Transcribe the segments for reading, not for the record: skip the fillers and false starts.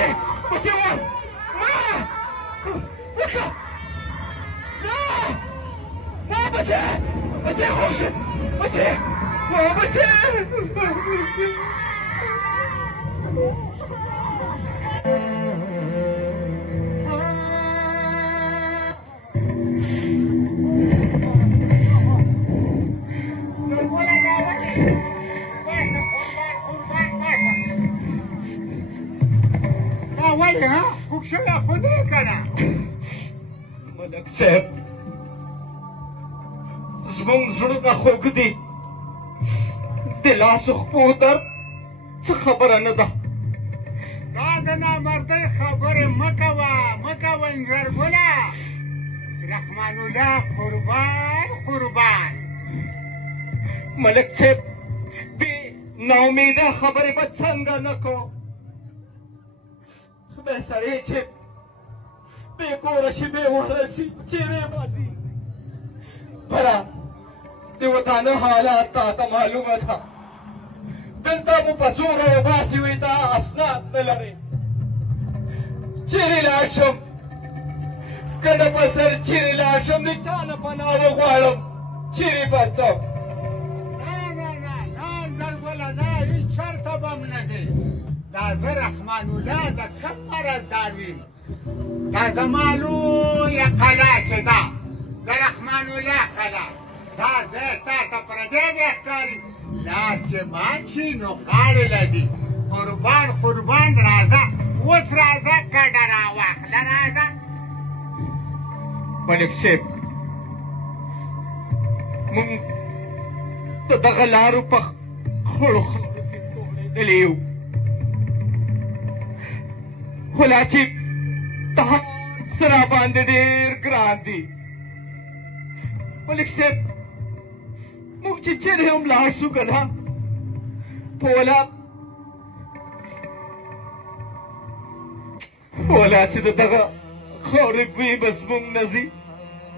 بچه بچه ما وکا ما بچه بچه خوشه بچه ما بچه شلا خونه کنه ملک صاحب زمونږ زړونه خوږ دي د لاسو خپو درد څه خبره نه ده دا د نامردۍ خبرې مه کوه انجرګله رحمان الله قربان ملک صاحب دې ناامیده خبرې به څنګه نه کو بې سړی چې بې کوره شي بې وره شي چیرې باسي بله د ودانه حالات تاته معلومه ده دلته مو په زوره وباسي وایي دا اسناد نه لرې چیرې لاړ شم کډه په سر چیرې لاړ شم د چا نه پناه وغواړم چیرې به ځم نه انځرګله نه هېڅ چېرته به م نه دی دا زه رحمان الله د کوم مرض داروي دا زما لویه قلا چې ده د رحمان الله قلا دا ځای تا ته پردی دی ښکاري لاس چې مات شي نو غاړې لګي قربان راځه اوس راځه کډه راواخله راځه ملک صاحب موږ د دغه لارو په خړو خاورو کې توړېدلي یو خو لا چې د هر څه راباندې ډېر ګران دي ملک صاحب موږ چې چیرې هم لاړ شو که نه په ولا چې د دغه خاورې بوی به زموږ نه ځي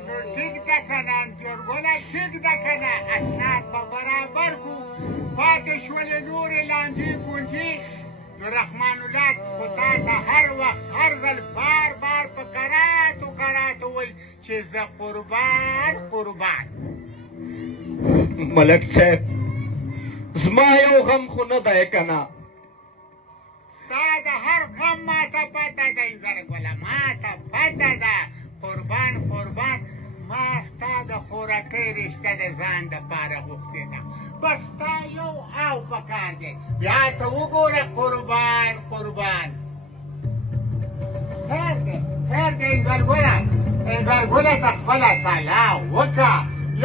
نو ټیک ده که نه انځورګله ټیک ده که نه اسناد به برابر کړو پاتې شولې نورې لانجې ګونجې نو رحمان الله خو تا ته هر وخت هر ځل بار په کراتو وایي چې زه قربان ملک صاحب زما یو غم خو نه دی که نه ستا د هر غم ماته پته ده انځرګله ماته پته ده قربان ما ستا د خوراکۍ رشته د ځان دپاره غوښتې ده بس ستا یو او پکار دی بیا ته وګوره قربان خیر دی انځرګله ته خپله سلا وکړه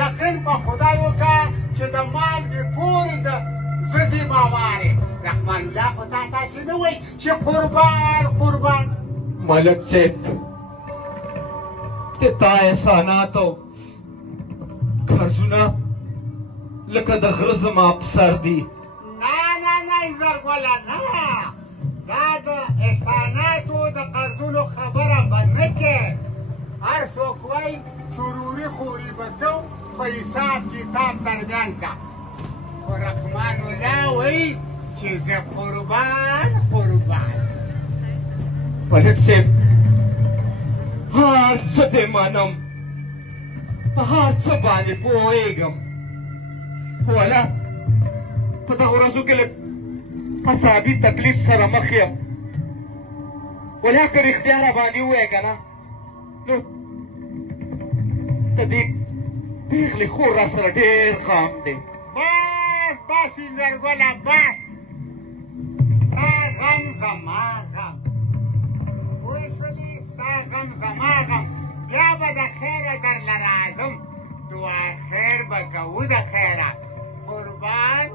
یقین په خدای وکړه چې د مالګې پورې د زه ماوارې رحمان الله خو تا تاسې نه وایي چې قربان ملک صاحب د تا احسانات او قرضونه لکه د غره زما په سر دي نه انځرګله نه دا د احساناتو د قرضونو خبره به نه کې هر څوک وایي سروري خوري به کوو خو حساب کتاب درمیان کا خو رحمان الله وایي چې زه قربان ملک صاحب هر څه دې منم په هر څه باندې پوهېږم ولا په دغه ورځو کې لږ حسابي تکلیف سره مخ یم ولا که رښتیا راباندې ووایې که نه نو د دې پېغلې خور را سره ډېر غم دی بس انځرګله بس ستا غم زما غم پوه شولې ستا غم زما غم بیا به د خیره درله راځم دعا خیر به کوو د خیره قربان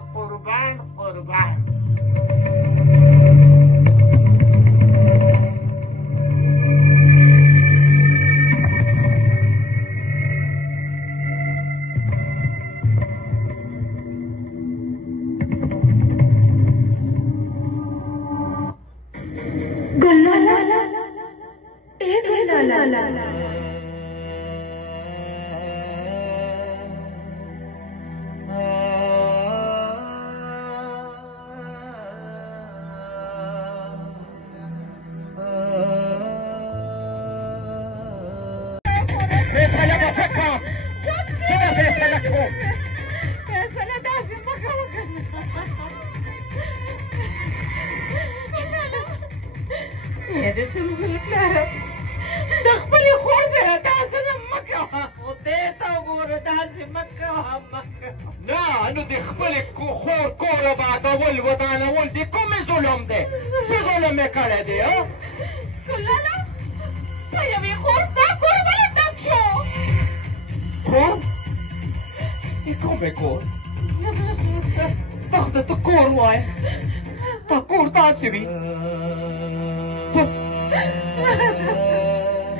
دې سلګل پلاره د خپلې خور سره داسې نه مه کوه خدای ته وګوره داسې مه کوه نه نو د خپلې خور کور آبادول ودانول د کومې ظلم دی څه ظلم یې کړی دی ګلاله په یوې خور ستا کور ولې تنګ شو کور د کومې کور تخته ته کور وایه تا کور داسې وي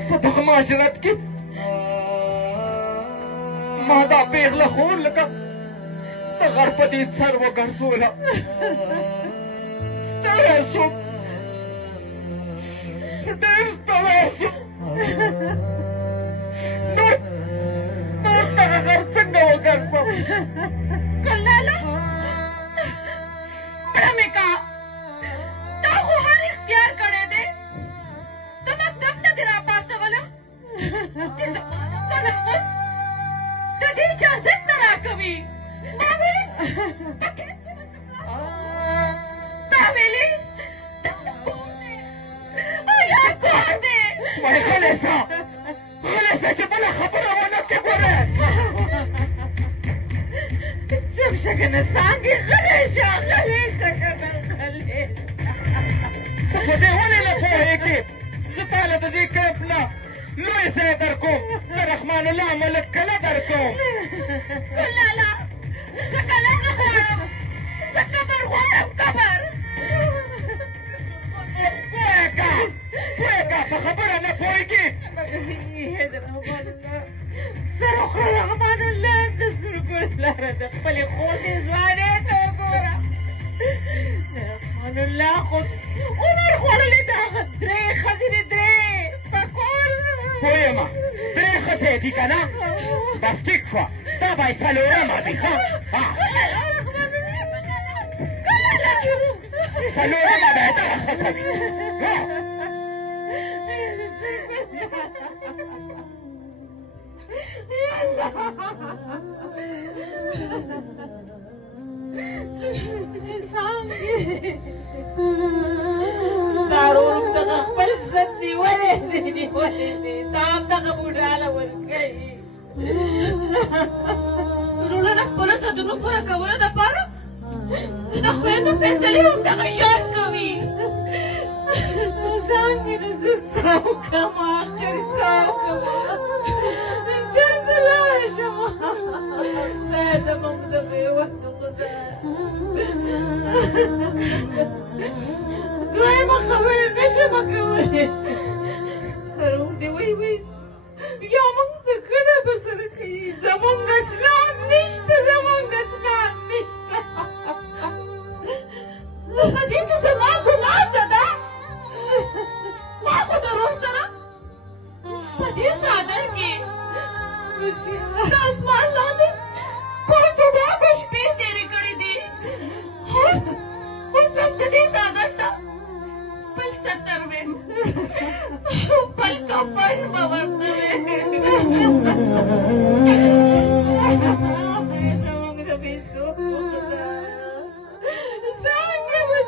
په دغه مهاجرت کې ما دا پېغله خور لکه د غر په دې سر وګرځوله ستړی شوم ډېر ستړی شوم نور دغه غر څنګه وګرځم ګلاله پړمې کا تا خو هر اختیار کړی دی ته مکتب ته دې راپاڅولم چې ته نن اوس د دې اجازت نه راکوي تا ویلې تا ویلې یا کور دی وای غلی سه غلی سه چې بله خبره ونه کړې ګورې چپ شه که نه څانګې غلی شه غلی شه که نه غلی ته په دې ولې نه پوهېږې زه تاله د دې کمپ نه لوی ځای در کوم د رحمان الله ملک کله در کوم ګلاله زه کله نه غواړم زه قبر غواړم قبر پوهېږه په خبره نه پوهېږې سر خو رحمان الله د سرګل لاره د خپلې خونې ځوانۍ ته وګوره د رحمان الله خو عمر خوړلې د هغه درې ښځینې درې په کور پوهېږم درې ښځې دي که نه بس ټیک شوه دا به یې څلورمه دي ښه څلورمه به یې دغه ښځه وي ستا ورور دغه خپل ضد نیولی دی نیولی دی تا هم دغه بوډاله ورکوي وروڼه د خپلو ضدونو پوره کولو دپاره د خویندو فیصلې هم دغه شان کوي څانګې نو زه څه وکړم آخر څه وکړم چېرته لاړه شم دا زموږ د بېوسو خدای دویمه خبره نشم کولی روح دې وی بیا موږ څرګنه به سره ښیي زموږ اسلام نشته زموږ اسلام نشته په دې کې زما ګناه څه ده ما خو د روح سره په دې څادر کې د اسمان لاندې پرچوبابه شپې تېرې کړې دي اوس هم زه دې څادر ته خپل ستر ویم خپل کفن به ورته ویم زموږ د بېسو خدای څنګه به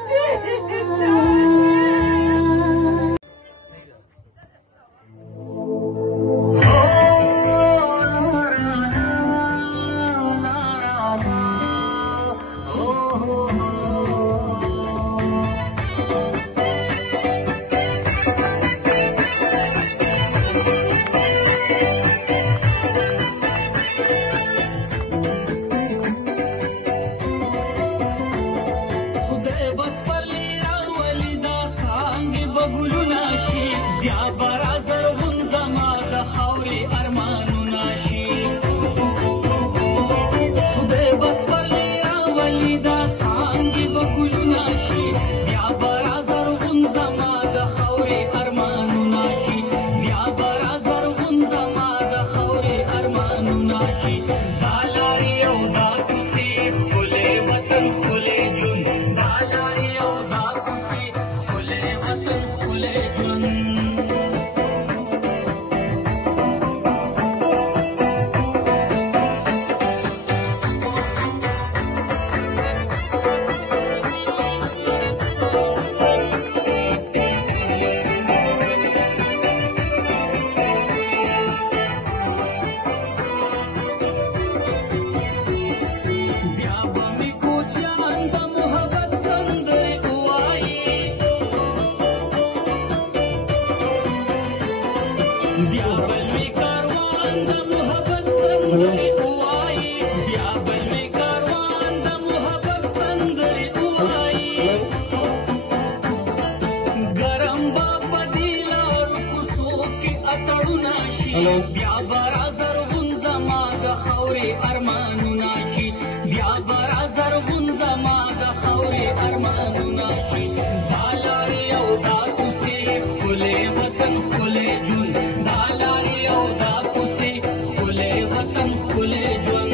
بیا برا زرغون زما د خورې ارمانونه شي بیا برا زرغون زما د خورې ارمانونه شي دا لارې او دا کوڅې ښکلی وطن ښکلی ژوند دا لارې او دا کوڅې ښکلی وطن ښکلی ژوند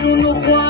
شنو